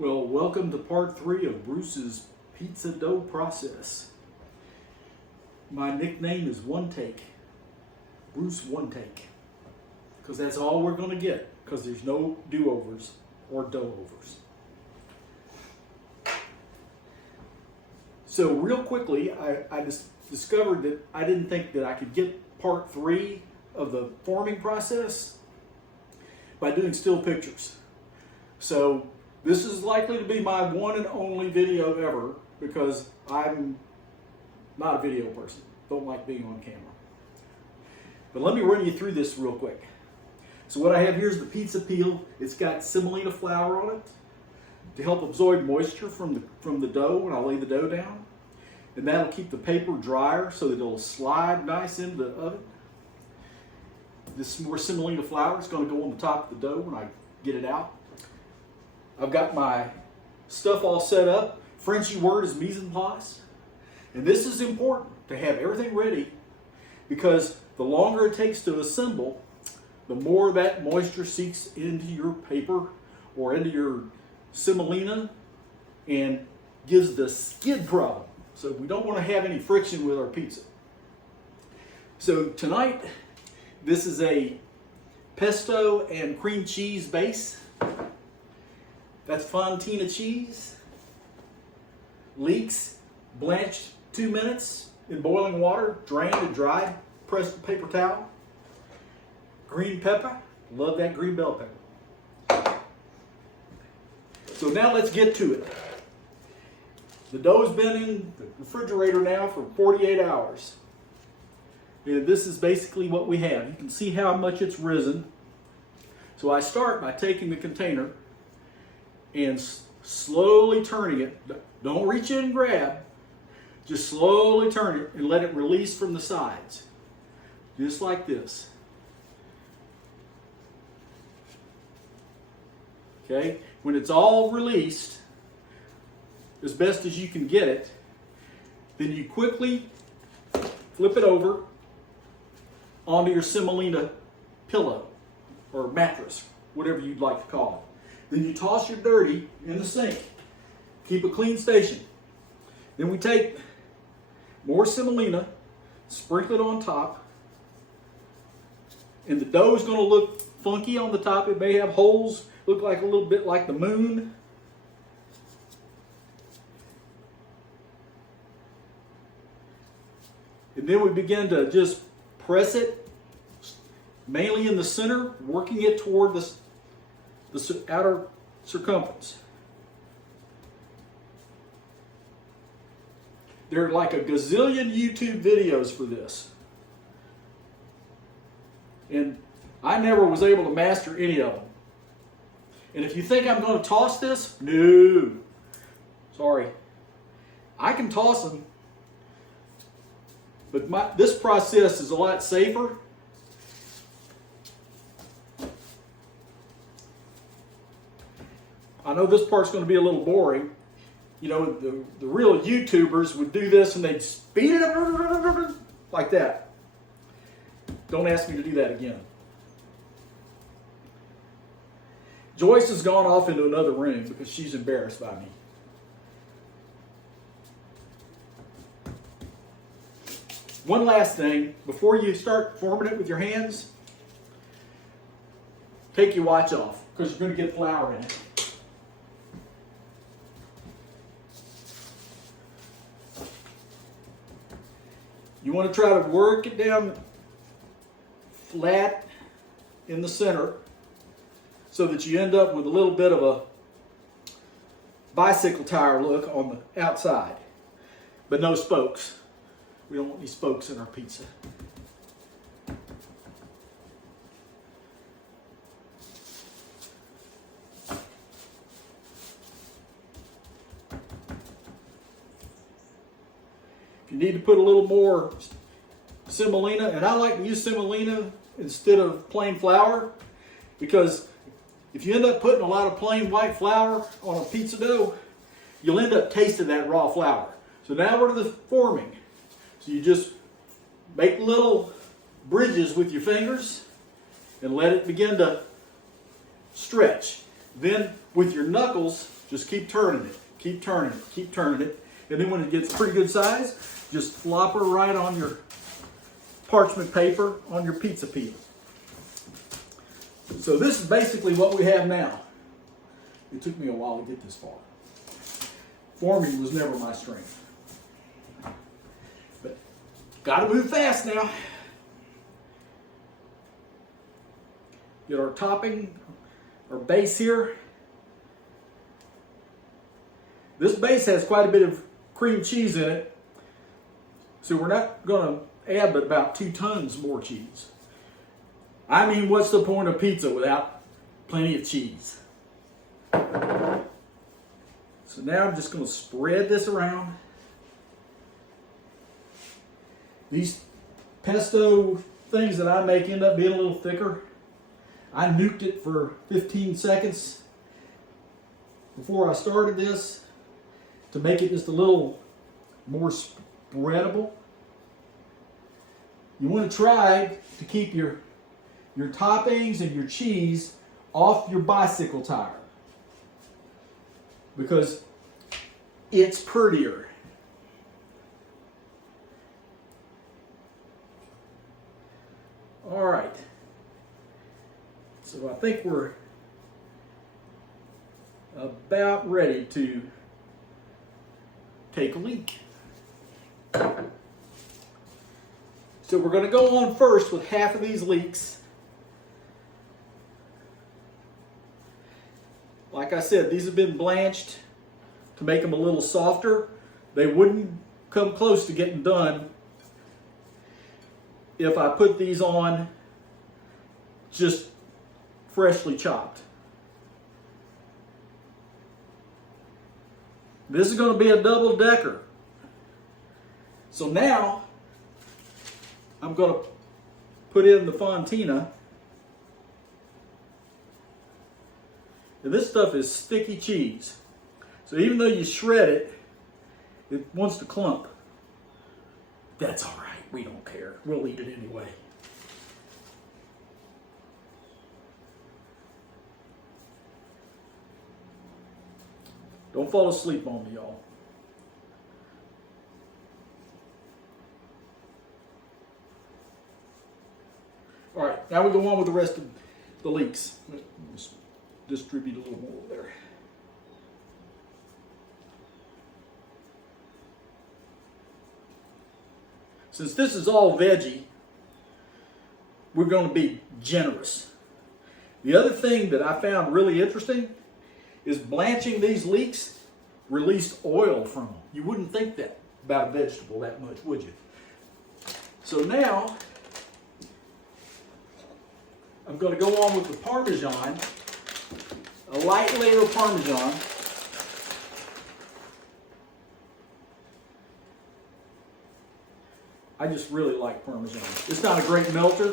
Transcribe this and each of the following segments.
Well, welcome to part 3 of Bruce's pizza dough process. My nickname is One Take, Bruce One Take, because that's all we're going to get, because there's no do-overs or dough-overs. So real quickly, I just discovered that I didn't think that I could get part 3 of the forming process by doing still pictures. So this is likely to be my one and only video ever because I'm not a video person. Don't like being on camera. But let me run you through this real quick. So what I have here is the pizza peel. It's got semolina flour on it to help absorb moisture from the dough when I lay the dough down. And that'll keep the paper drier so that it'll slide nice into the oven. This more semolina flour is going to go on the top of the dough when I get it out. I've got my stuff all set up. Frenchy word is mise en place. And this is important to have everything ready because the longer it takes to assemble, the more that moisture seeps into your paper or into your semolina and gives the skid problem. So we don't want to have any friction with our pizza. So tonight, this is a pesto and cream cheese base. That's Fontina cheese. Leeks, blanched 2 minutes in boiling water, drained and dried, pressed with paper towel. Green pepper, love that green bell pepper. So now let's get to it. The dough's been in the refrigerator now for 48 hours. And this is basically what we have. You can see how much it's risen. So I start by taking the container and slowly turning it. Don't reach in and grab. Just slowly turn it and let it release from the sides. Just like this. Okay? When it's all released, as best as you can get it, then you quickly flip it over onto your semolina pillow or mattress, whatever you'd like to call it. Then you toss your dirty in the sink. Keep a clean station. Then we take more semolina, sprinkle it on top, and the dough is going to look funky on the top. It may have holes, look like a little bit like the moon. And then we begin to just press it, mainly in the center, working it toward the outer circumference. There are like a gazillion YouTube videos for this. And I never was able to master any of them. And if you think I'm going to toss this, no. Sorry. I can toss them. But this process is a lot safer. I know this part's going to be a little boring. You know, the real YouTubers would do this and they'd speed it up like that. Don't ask me to do that again. Joyce has gone off into another room because she's embarrassed by me. One last thing, before you start forming it with your hands, take your watch off because you're going to get flour in it. You want to try to work it down flat in the center so that you end up with a little bit of a bicycle tire look on the outside, but no spokes. We don't want any spokes in our pizza. If you need to put a little more semolina, and I like to use semolina instead of plain flour, because if you end up putting a lot of plain white flour on a pizza dough, you'll end up tasting that raw flour. So now we're to the forming. So you just make little bridges with your fingers and let it begin to stretch. Then with your knuckles, just keep turning it, keep turning it, keep turning it. And then when it gets pretty good size, just flop her right on your parchment paper on your pizza peel. So this is basically what we have now. It took me a while to get this far. Forming was never my strength. But gotta move fast now. Get our topping, our base here. This base has quite a bit of cream cheese in it, so we're not going to add but about 2 tons more cheese. I mean, what's the point of pizza without plenty of cheese? So now I'm just going to spread this around. These pesto things that I make end up being a little thicker. I nuked it for 15 seconds before I started this to make it just a little more spreadable. You want to try to keep your toppings and your cheese off your bicycle tire because it's prettier. All right. So I think we're about ready to take a leak. So we're going to go on first with half of these leeks. Like I said, these have been blanched to make them a little softer. They wouldn't come close to getting done if I put these on just freshly chopped. This is going to be a double decker. So now I'm going to put in the fontina. And this stuff is sticky cheese. So even though you shred it, it wants to clump. That's all right. We don't care. We'll eat it anyway. Don't fall asleep on me, y'all. All right, now we go on with the rest of the leeks. Let's distribute a little more there. Since this is all veggie, we're going to be generous. The other thing that I found really interesting is blanching these leeks released oil from them. You wouldn't think that about a vegetable that much, would you? So now, I'm going to go on with the Parmesan, a light layer of Parmesan. I just really like Parmesan. It's not a great melter,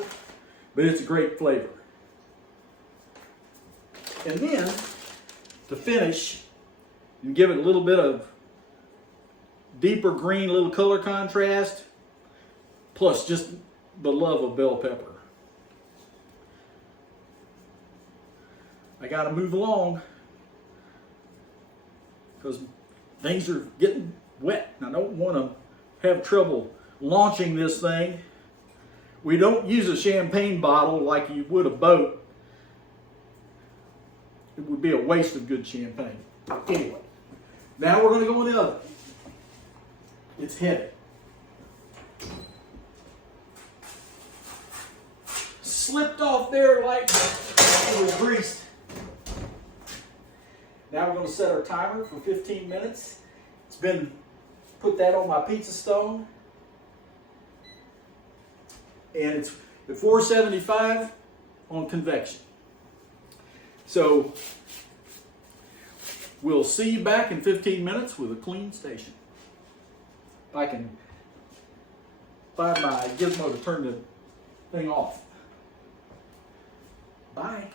but it's a great flavor. And then, to finish, you give it a little bit of deeper green, little color contrast, plus just the love of bell pepper. I got to move along because things are getting wet and I don't want to have trouble launching this thing. We don't use a champagne bottle like you would a boat. It would be a waste of good champagne. Anyway, now we're going to go in the oven. It's heavy. Slipped off there like it was greased. Now we're going to set our timer for 15 minutes. Put that on my pizza stone. And it's at 475 on convection. So we'll see you back in 15 minutes with a clean station. If I can find my gizmo to turn the thing off. Bye.